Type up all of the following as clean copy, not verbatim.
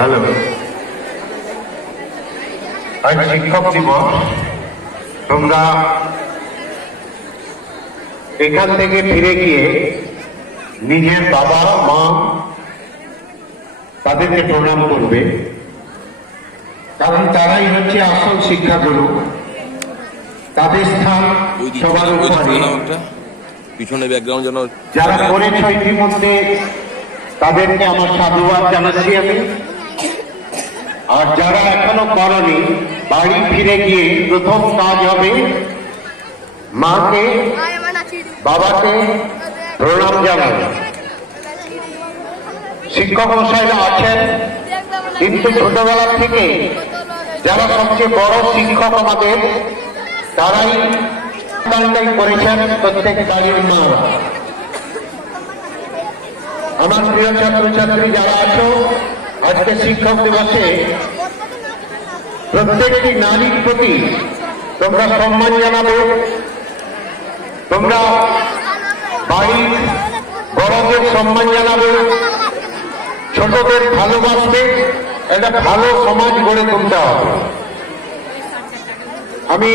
Hello, আজ শিক্ষক দিবস। তোমরা এখান থেকে ফিরে গিয়ে নিজের বাবা মা তাদেরকে প্রণাম করবে, কারণ তারাই হচ্ছে আসল শিক্ষাগুরু। তাদের স্থান সবার উপরে। পিছনে ব্যাকগ্রাউন্ড যেন যারা করেছ ইতিমধ্যে তাদেরকে আমার সাধুবাদ জানাচ্ছি আমি। আর যারা এখনো করনি, বাড়ি ফিরে গিয়ে প্রথম কাজ হবে মাকে বাবাকে প্রণাম জানানো। শিক্ষক মশাইরা আছেন, কিন্তু ছোটবেলা থেকে যারা সবচেয়ে বড় শিক্ষক আমাদের, তারাই করেছেন প্রত্যেক বাড়ির মা। আমার প্রিয় ছাত্রছাত্রী যারা আছো, আজকে শিক্ষক দিবসে প্রত্যেকটি নারীর প্রতি তোমরা সম্মান জানাবে। তোমরা বাড়ির বড়দের সম্মান জানাবে, ছোটদের ভালোবাসবে। একটা ভালো সমাজ গড়ে তুলতে হবে। আমি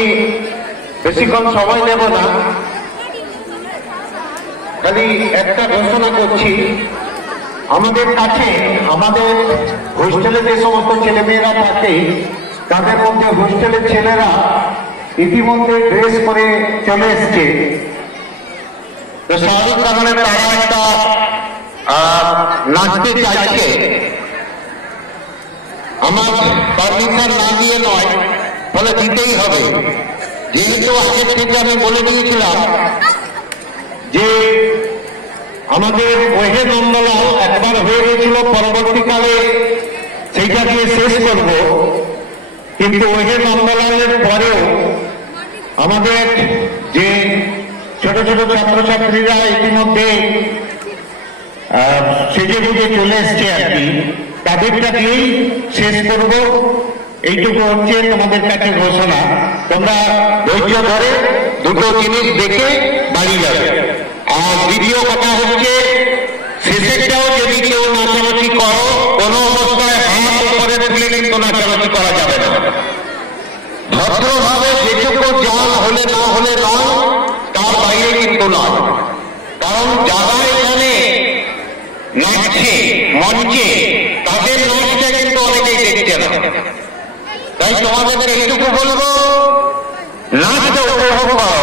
বেশিক্ষণ সময় নেব না, খালি একটা ঘোষণা করছি। আমাদের কাছে আমাদের হোস্টেলে যে সমস্ত ছেলেমেয়েরা থাকে, তাদের মধ্যে হোস্টেলের ছেলেরা ইতিমধ্যে ড্রেস করে চলে এসছে। তো স্বাভাবিক কারণে তারা একটা নাচতে চাইছে। আমার পারমিশন না দিয়ে নয়, ফলে দিতেই হবে। যেহেতু আগের থেকে আমি বলে দিয়েছিলাম যে আমাদের ওহে নন্দলাল একবার হয়ে গেছিল, পরবর্তীকালে সেইটা দিয়ে শেষ করব। কিন্তু ওহে নন্দলালের পরেও আমাদের যে ছোট ছোট ছাত্রছাত্রীরা ইতিমধ্যে সেজে গুজে চলে এসছে আর কি, তাদেরটা দিয়েই শেষ করব। এইটুকু হচ্ছে তোমাদের কাছে ঘোষণা। তোমরা ধৈর্য ধরে দুটো জিনিস দেখে বাড়ি যাবে। আর দ্বিতীয় কথা হচ্ছে, শেষেরটাও যদি কেউ নাচানাচি করো, কোনো অবস্থায় হাত উপরে তুলে কিন্তু নাচানাচি করা যাবে না। ভদ্রভাবে যেটুকু জাল হলে না হলে নয়, তার বাইরে কিন্তু নয়। কারণ যারা এখানে নাচছে মঞ্চে, তাদের নাচটা কিন্তু অনেকেই দেখছে না। তাই তোমাদের এইটুকু বলবো, নাচটা উপভোগ করো,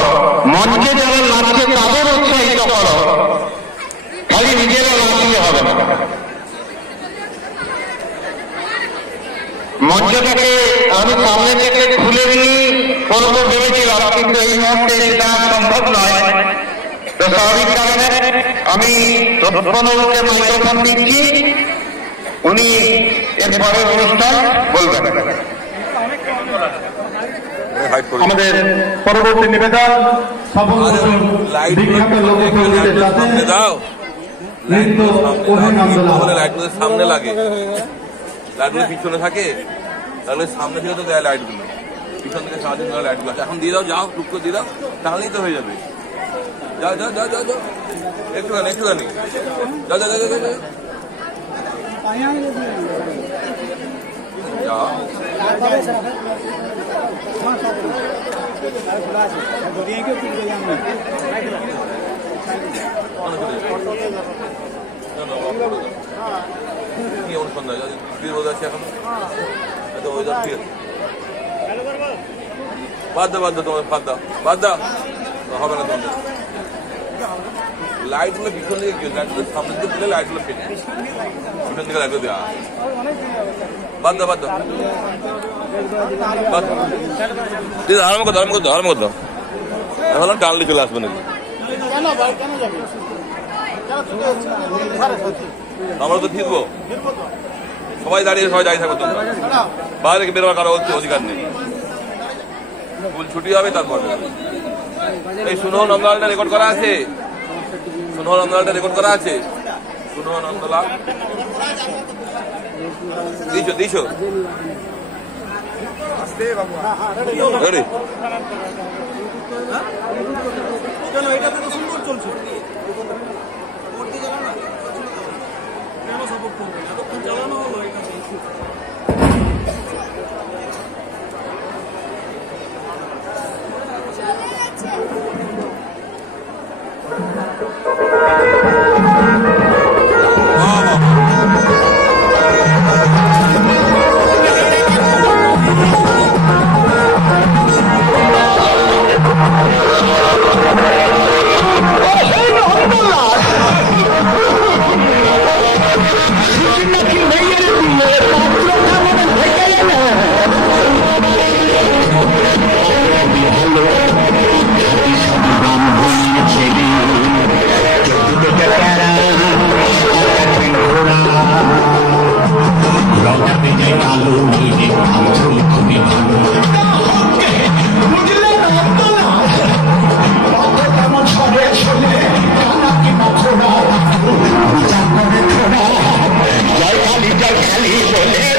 মঞ্চে যারা নাচছে তাদের উৎসাহিত করো, খালি নিজেরা নাচলে হবে না। মঞ্চটাকে আমি সামনে থেকে খুলে নিয়ে করবো ভেবেছিলাম, কিন্তু এই মুহূর্তে সেটা সম্ভব নয়। তো স্বাভাবিক কারণে আমি প্রণবকে মাইক্রোফোন দিচ্ছি, উনি এর পরের অনুষ্ঠান বলবেন। আমাদের পরবর্তী নিবেদন বিখ্যাত লোকসঙ্গীতের সাথে সামনে লাগে, লাইটগুলো পিছনে থাকে, তাহলে সামনে থেকে তো দেয় লাইটগুলো, পিছন থেকে সারাদিন লাইটগুলো আছে। এখন দিয়ে দাও, যাও টুক করে দিয়ে দাও, তাহলেই তো হয়ে যাবে। যাও যাও যাও যাও যাও, একটুখানি একটুখানি যাও যাও যাও যাও যাও। কি অনুষ্ঠান বোধ আছে এখন? বাদ দাও বাদ দাও, তোমার বাদ দাও বাদ দাও, হবে না তোমাদের। লাইটগুলো পিছন দিকে কি, লাইটগুলো সামনের দিকে দিলে লাইটগুলো ফেটে, পিছন দিকে লাইটগুলো দেওয়া। বাদ দাও বাদ দাও, আরাম করতো আরাম করতো আরাম করতো। এখন টানলে চলে আসবে নাকি? আমরা তো ফিরবো, সবাই দাঁড়িয়ে থাকবো। তোমরা বাইরে বেরোবার কারো অধিকার নেই। স্কুল ছুটি হবে তারপর। এই শুনো, নন্দলালটা রেকর্ড করা আছে, শুনো নন্দলালটা রেকর্ড করা আছে, শুনো নন্দলাল দিছো দিছো। এটা তো সুন্দর চলছে। কেন সাপোর্ট করবেন? এতক্ষণ চালানো হলো এটা। বলে